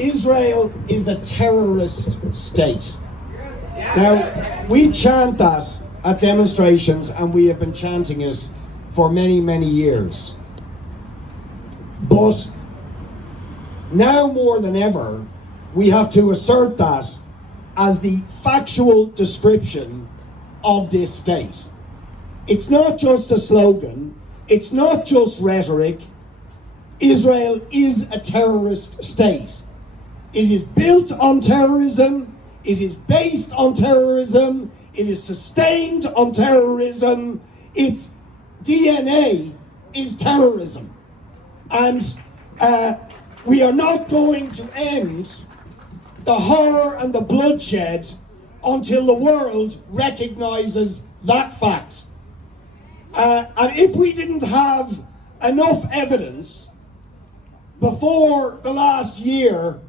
Israel is a terrorist state. Now, we chant that at demonstrations, and we have been chanting it for many, many years. But now more than ever, we have to assert that as the factual description of this state. It's not just a slogan, it's not just rhetoric. Israel is a terrorist state. It is built on terrorism, it is based on terrorism, it is sustained on terrorism, its DNA is terrorism. And we are not going to end the horror and the bloodshed until the world recognizes that fact. And if we didn't have enough evidence before the last year,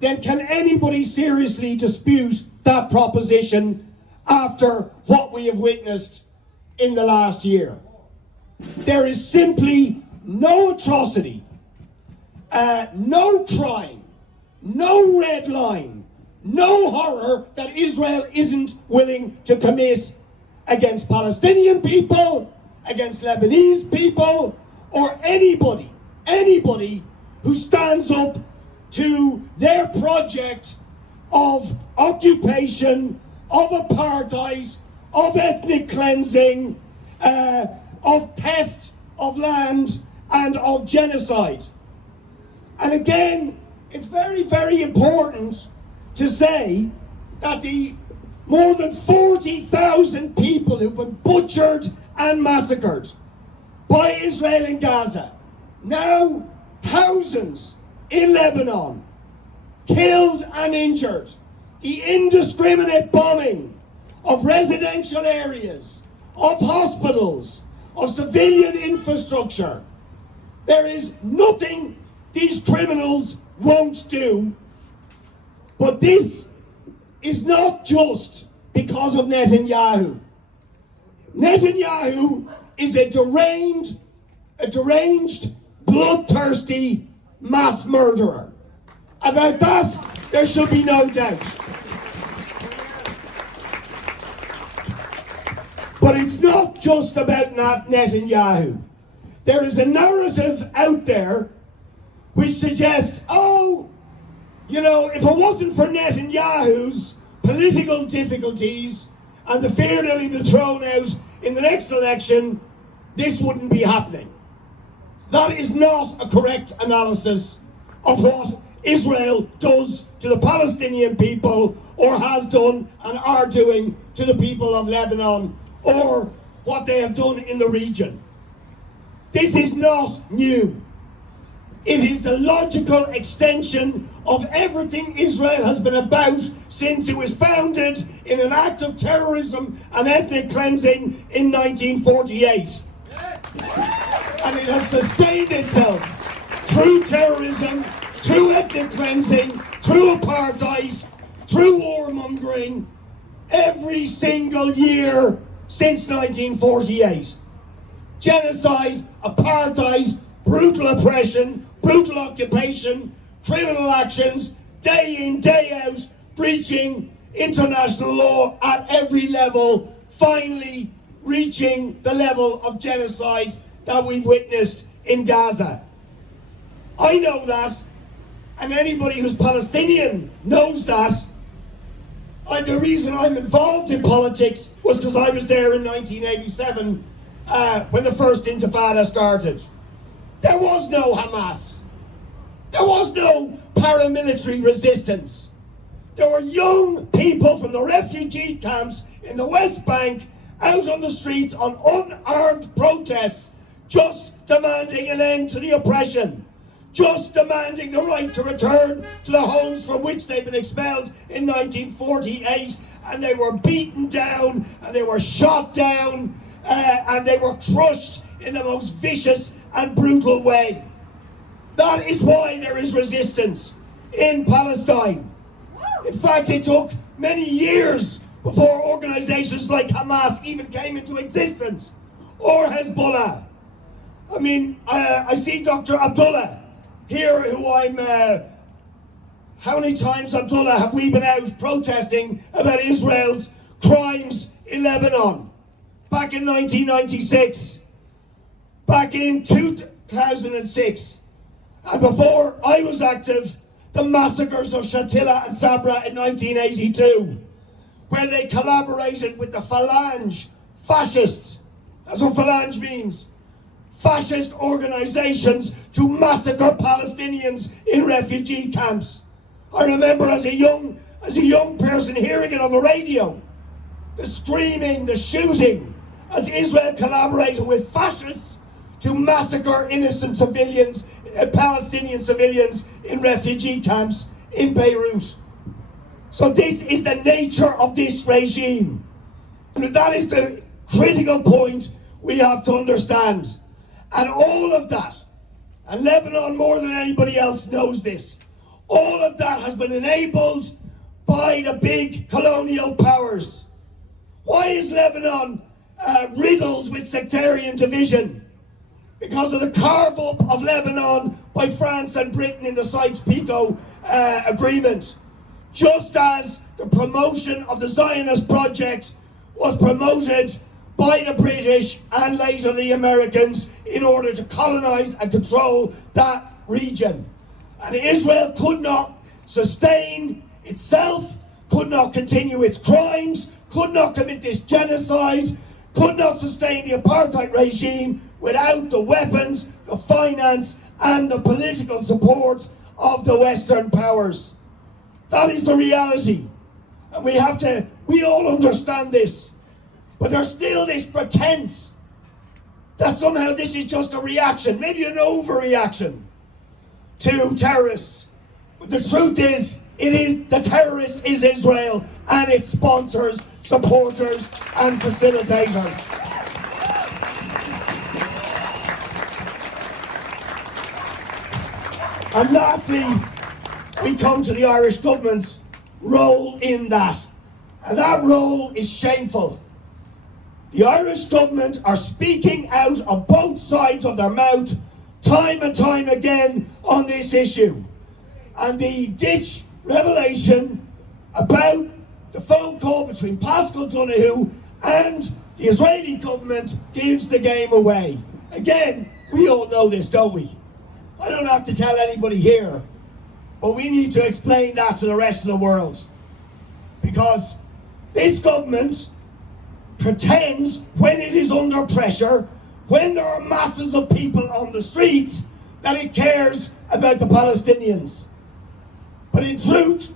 then can anybody seriously dispute that proposition after what we have witnessed in the last year? There is simply no atrocity, no crime, no red line, no horror that Israel isn't willing to commit against Palestinian people, against Lebanese people, or anybody who stands up to their project of occupation, of apartheid, of ethnic cleansing, of theft of land, and of genocide. And again, it's very, very important to say that the more than 40,000 people who've been butchered and massacred by Israel in Gaza, now thousands in Lebanon, killed and injured, the indiscriminate bombing of residential areas, of hospitals, of civilian infrastructure. There is nothing these criminals won't do. But this is not just because of Netanyahu. Netanyahu is a deranged, bloodthirsty mass murderer. About that, there should be no doubt. But it's not just about Netanyahu. There is a narrative out there which suggests, if it wasn't for Netanyahu's political difficulties and the fear that he'll be thrown out in the next election, this wouldn't be happening. That is not a correct analysis of what Israel does to the Palestinian people, or has done and are doing to the people of Lebanon, or what they have done in the region. This is not new. It is the logical extension of everything Israel has been about since it was founded in an act of terrorism and ethnic cleansing in 1948. And it has sustained itself through terrorism, through ethnic cleansing, through apartheid, through warmongering, every single year since 1948. Genocide, apartheid, brutal oppression, brutal occupation, criminal actions, day in, day out, breaching international law at every level, finally reaching the level of genocide that we've witnessed in Gaza. I know that, and anybody who's Palestinian knows that. The reason I'm involved in politics was because I was there in 1987 when the first Intifada started. There was no Hamas. There was no paramilitary resistance. There were young people from the refugee camps in the West Bank out on the streets on unarmed protests, just demanding an end to the oppression, just demanding the right to return to the homes from which they'd been expelled in 1948, and they were beaten down, and they were shot down, and they were crushed in the most vicious and brutal way. That is why there is resistance in Palestine. In fact, it took many years before organizations like Hamas even came into existence, or Hezbollah. I mean, I see Dr. Abdullah here, who I'm how many times, Abdullah, have we been out protesting about Israel's crimes in Lebanon? Back in 1996, back in 2006, and before I was active, the massacres of Shatila and Sabra in 1982, where they collaborated with the Phalange fascists. That's what Phalange means. Fascist organizations to massacre Palestinians in refugee camps. I remember as a young person hearing it on the radio, the screaming, the shooting, as Israel collaborated with fascists to massacre innocent civilians, Palestinian civilians in refugee camps in Beirut. So this is the nature of this regime. And that is the critical point we have to understand. And all of that, and Lebanon more than anybody else knows this, all of that has been enabled by the big colonial powers. Why is Lebanon riddled with sectarian division? Because of the carve-up of Lebanon by France and Britain in the Sykes-Picot agreement. Just as the promotion of the Zionist project was promoted by the British and later the Americans in order to colonize and control that region. And Israel could not sustain itself, could not continue its crimes, could not commit this genocide, could not sustain the apartheid regime without the weapons, the finance, and the political support of the Western powers. That is the reality. And we all understand this. But there's still this pretense that somehow this is just a reaction, maybe an overreaction to terrorists. But the truth is, the terrorist is Israel and its sponsors, supporters, and facilitators. And lastly, we come to the Irish government's role in that. And that role is shameful. The Irish government are speaking out on both sides of their mouth time and time again on this issue. And the ditch revelation about the phone call between Pascal Donoghue and the Israeli government gives the game away. Again, we all know this, don't we? I don't have to tell anybody here, but we need to explain that to the rest of the world. Because this government pretends when it is under pressure, when there are masses of people on the streets, that it cares about the Palestinians. But in truth,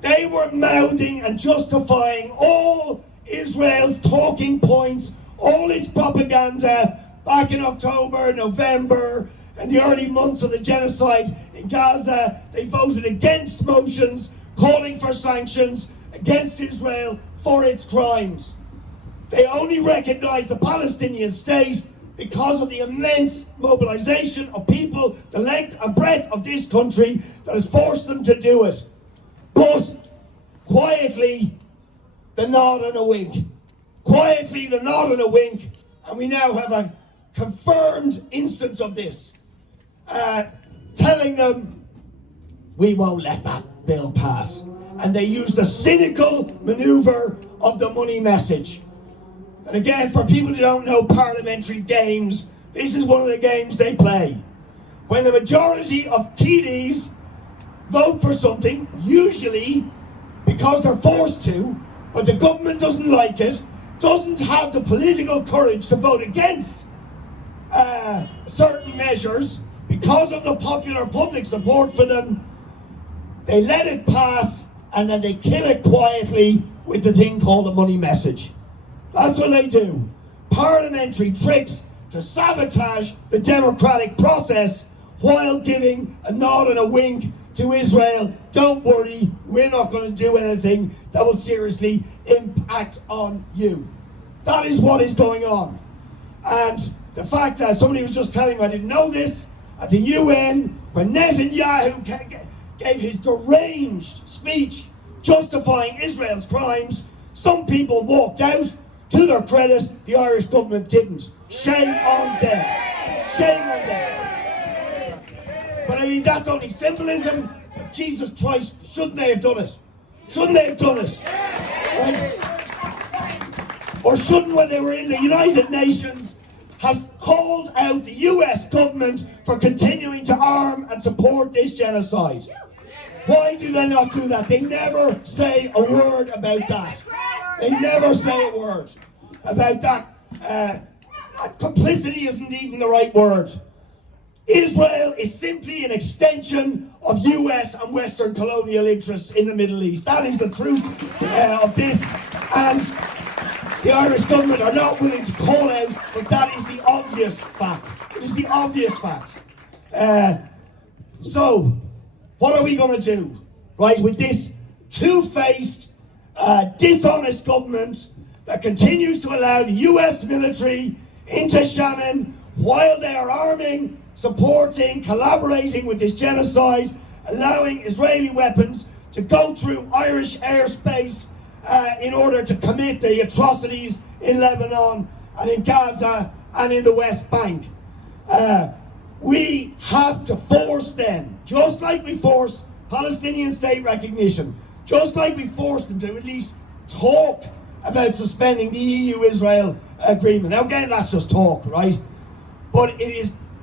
they were mouthing and justifying all Israel's talking points, all its propaganda back in October, November, and the early months of the genocide in Gaza. They voted against motions calling for sanctions against Israel for its crimes. They only recognize the Palestinian state because of the immense mobilization of people, the length and breadth of this country that has forced them to do it. But quietly, the nod and a wink. Quietly, the nod and a wink. And we now have a confirmed instance of this. Telling them, we won't let that bill pass. And they use the cynical maneuver of the money message. And again, for people who don't know parliamentary games, this is one of the games they play. When the majority of TDs vote for something, usually because they're forced to, but the government doesn't like it, doesn't have the political courage to vote against certain measures because of the popular public support for them, they let it pass and then they kill it quietly with the thing called the money message. That's what they do. Parliamentary tricks to sabotage the democratic process while giving a nod and a wink to Israel. Don't worry, we're not going to do anything that will seriously impact on you. That is what is going on. And the fact that somebody was just telling me, I didn't know this, at the UN, when Netanyahu gave his deranged speech justifying Israel's crimes, some people walked out. To their credit, the Irish government didn't. Shame on them. Shame on them. But I mean, that's only symbolism. The Jesus Christ, shouldn't they have done it? Shouldn't they have done it? Right? Or shouldn't, when they were in the United Nations, have called out the US government for continuing to arm and support this genocide? Why do they not do that? They never say a word about that. They never say a word about that. Complicity isn't even the right word. Israel is simply an extension of US and Western colonial interests in the Middle East. That is the truth of this. And the Irish government are not willing to call out, but that is the obvious fact. It is the obvious fact. So, what are we going to do, right, with this two-faced, dishonest government that continues to allow the US military into Shannon while they are arming, supporting, collaborating with this genocide, allowing Israeli weapons to go through Irish airspace in order to commit the atrocities in Lebanon and in Gaza and in the West Bank. We have to force them, just like we forced Palestinian state recognition, just like we forced them to at least talk about suspending the EU-Israel agreement. Now again, that's just talk, right? But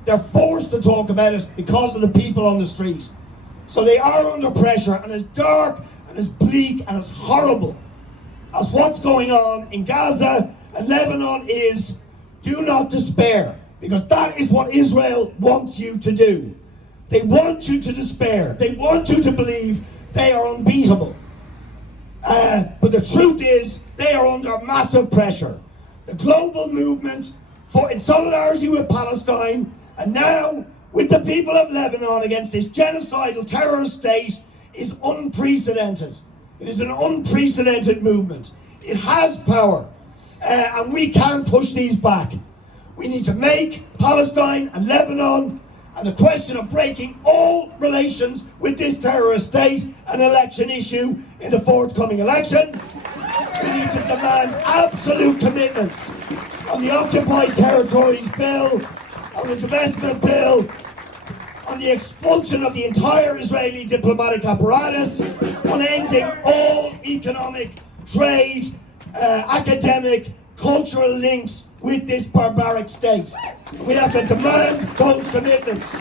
they're forced to talk about it because of the people on the street. So they are under pressure, and as dark and as bleak and as horrible as what's going on in Gaza and Lebanon is, do not despair, because that is what Israel wants you to do. They want you to despair. They want you to believe they are unbeatable. But the truth is, they are under massive pressure. The global movement in solidarity with Palestine, and now with the people of Lebanon against this genocidal terrorist state, is unprecedented. It is an unprecedented movement. It has power, and we can push these back. We need to make Palestine and Lebanon and the question of breaking all relations with this terrorist state an election issue in the forthcoming election. We need to demand absolute commitments on the Occupied Territories Bill, on the divestment bill, on the expulsion of the entire Israeli diplomatic apparatus, on ending all economic, trade, academic, cultural links with this barbaric state. We have to demand those commitments.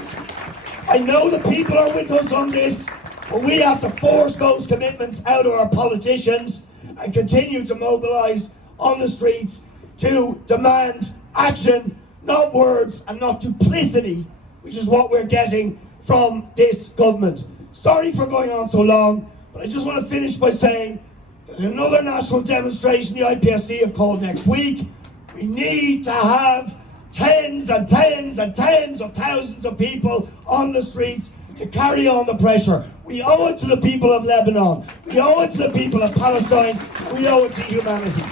I know the people are with us on this, but we have to force those commitments out of our politicians and continue to mobilise on the streets to demand action, not words and not duplicity, which is what we're getting from this government. Sorry for going on so long, but I just want to finish by saying there's another national demonstration the IPSC have called next week. We need to have tens and tens and tens of thousands of people on the streets to carry on the pressure. We owe it to the people of Lebanon. We owe it to the people of Palestine. We owe it to humanity.